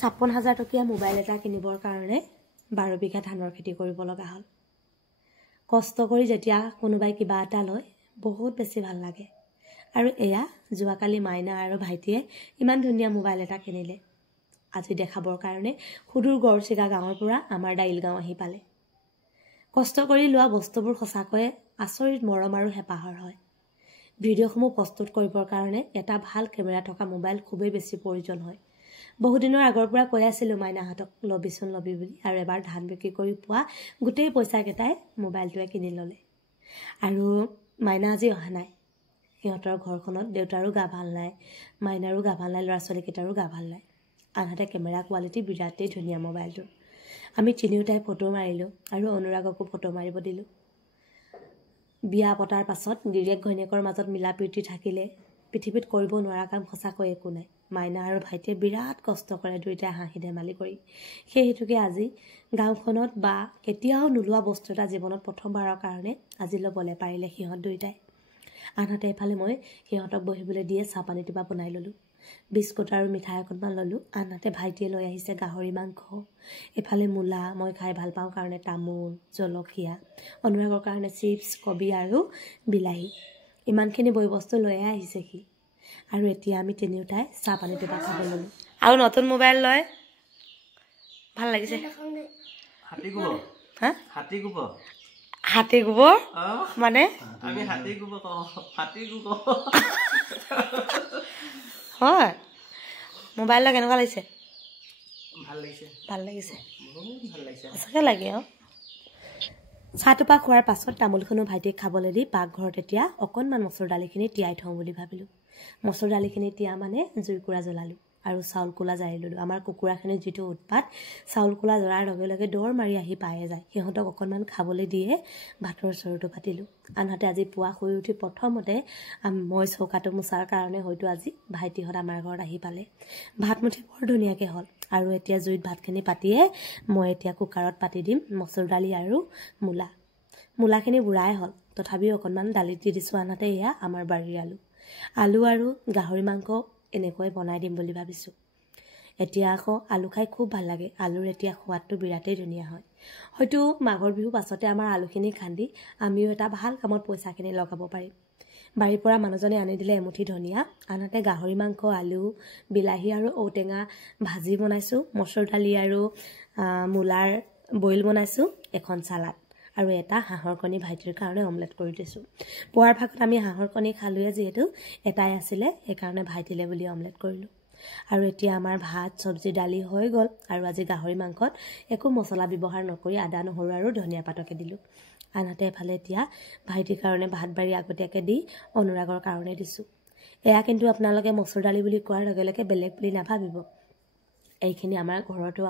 56,000 টকীয়া মোবাইল এটা কিনিবৰ কাৰণে 12 বিঘা ধানৰ খেতি কৰিব লগা হ'ল। কষ্ট কৰি যেতিয়া কোনোবাই কিবা এটা লয় বহুত বেছি ভাল লাগে। আৰু এয়া যোৱাকালি মাইনা আৰু ভাইটিয়ে ইমান ধুনীয়া মোবাইল এটা কিনিলে। আজি দেখাবৰ কাৰণে সুদূৰ গড়চিগা গাঁৱৰ পৰা আমাৰ দাইল গাঁও আহি পালে। কষ্ট কৰি লোৱা বস্তুবোৰ সঁচাকৈয়ে আচৰিত মৰম আৰু হেঁপাহৰ হয়। ভিডিঅ'সমূহ প্ৰস্তুত কৰিবৰ কাৰণে এটা ভাল কেমেৰা থকা মোবাইল খুবেই বেছি প্ৰয়োজন হয়। বহুদিনৰ আগৰ পৰা কৈ আছিলোঁ মাইনাহঁতক লবিচোন লবি বুলি, আৰু এবাৰ ধান বিক্ৰী কৰি পোৱা গোটেই পইচাকেইটাই মোবাইলটোৱে কিনি ল'লে। আৰু মাইনা আজি অহা নাই। সিহঁতৰ ঘৰখনত দেউতাৰো গা ভাল নাই, মাইনাৰো গা ভাল নাই, ল'ৰা ছোৱালীকেইটাৰো গা ভাল নাই। আনহাতে কেমেৰা কোৱালিটি বিৰাটেই ধুনীয়া মোবাইলটোৰ। আমি তিনিওটাই ফটো মাৰিলোঁ আৰু অনুৰাগকো ফটো মাৰিব দিলোঁ। বিয়া পতাৰ পাছত গিৰিয়েক ঘৈণীয়েকৰ মাজত মিলা প্ৰীতি থাকিলে পৃথিৱীত কৰিব নোৱাৰা কাম সঁচাকৈ একো নাই। মাইনা আৰু ভাইটিয়ে বিৰাট কষ্ট কৰে দুয়োটাই হাঁহি ধেমালি কৰি। সেই হেতুকে আজি গাঁওখনত বা কেতিয়াও নোলোৱা বস্তু এটা জীৱনত প্ৰথমবাৰৰ কাৰণে আজি ল'বলৈ পাৰিলে সিহঁত দুয়োটাই। আনহাতে এফালে মই সিহঁতক বহিবলৈ দিয়ে চাহপানী টিপা বনাই ল'লোঁ। বিস্কুট আৰু মিঠাই অকণমান ল'লোঁ। আনহাতে ভাইটিয়ে লৈ আহিছে গাহৰি মাংস, এফালে মূলা, মই খাই ভাল পাওঁ কাৰণে তামোল, জলকীয়া, অনুৰাগৰ কাৰণে চিপছ, কবি আৰু বিলাহী। ইমানখিনি বয় বস্তু লৈয়ে আহিছে সি। আৰু এতিয়া আমি তিনিওটাই চাহপানী টিপা খাব ল'লোঁ। আৰু নতুন মোবাইল লয় ভাল লাগিছে। হাতী গোবৰ মানে হয়। মোবাইলটো কেনেকুৱা লাগিছে? ভাল লাগিছে সঁচাকৈ লাগে। চাহটোপা খোৱাৰ পাছত তামোলখনো ভাইটিক খাবলৈ দি পাকঘৰত এতিয়া অকণমান মচুৰ দালিখিনি তিয়াই থওঁ বুলি ভাবিলোঁ। মচুৰ দালিখিনি তিয়া মানে জুইকুৰা জ্বলালোঁ আৰু চাউল কোলা জাৰি ল'লোঁ। আমাৰ কুকুৰাখিনিৰ যিটো উৎপাত, চাউল কোলা জ্বলাৰ লগে লগে দৌৰ মাৰি আহি পায়ে যায়। সিহঁতক অকণমান খাবলৈ দিয়ে ভাতৰ চৰুটো পাতিলোঁ। আনহাতে আজি পুৱা শুই উঠি প্ৰথমতে মই চৌকাটো মোচাৰ কাৰণে হয়তো আজি ভাইটিহঁত আমাৰ ঘৰত আহি পালে। ভাতমুঠি বৰ ধুনীয়াকৈ হ'ল। আৰু এতিয়া জুইত ভাতখিনি পাতিয়ে মই এতিয়া কুকাৰত পাতি দিম মচুৰ দালি আৰু মূলাখিনি বুঢ়াই হ'ল, তথাপিও অকণমান দালিত দি দিছোঁ। আনহাতে এয়া আমাৰ বাৰীৰ আলু আৰু গাহৰি মাংস এনেকৈ বনাই দিম বুলি ভাবিছোঁ। এতিয়া আকৌ আলু খাই খুব ভাল লাগে। আলুৰ এতিয়া সোৱাদটো বিৰাটেই ধুনীয়া হয়। হয়তো মাঘৰ বিহু পাছতে আমাৰ আলুখিনি খান্দি আমিও এটা ভাল কামত পইচাখিনি লগাব পাৰিম। বাৰীৰ পৰা মানুহজনে আনি দিলে এমুঠি ধনিয়া। আনহাতে গাহৰি মাংস, আলু, বিলাহী আৰু ঔটেঙা ভাজি বনাইছোঁ। মচুৰ দালি আৰু মূলাৰ বইল বনাইছোঁ, এখন চালাড আৰু এটা হাঁহৰ কণী ভাইটিৰ কাৰণে অমলেট কৰি দিছোঁ। পুৱাৰ ভাগত আমি হাঁহৰ কণী খালোঁৱে, যিহেতু এটাই আছিলে সেইকাৰণে ভাইটিলে বুলি অমলেট কৰিলোঁ। আৰু এতিয়া আমাৰ ভাত, চব্জি, দালি হৈ গ'ল। আৰু আজি গাহৰি মাংসত একো মছলা ব্যৱহাৰ নকৰি আদা, নহৰু আৰু ধনিয়া পাতকে দিলোঁ। আনহাতে এফালে এতিয়া ভাইটিৰ কাৰণে ভাত বাৰী আগতীয়াকৈ দি অনুৰাগৰ কাৰণে দিছোঁ। এয়া কিন্তু আপোনালোকে মচুৰ দালি বুলি কোৱাৰ লগে লগে বেলেগ বুলি নাভাবিব। এইখিনি আমাৰ ঘৰতো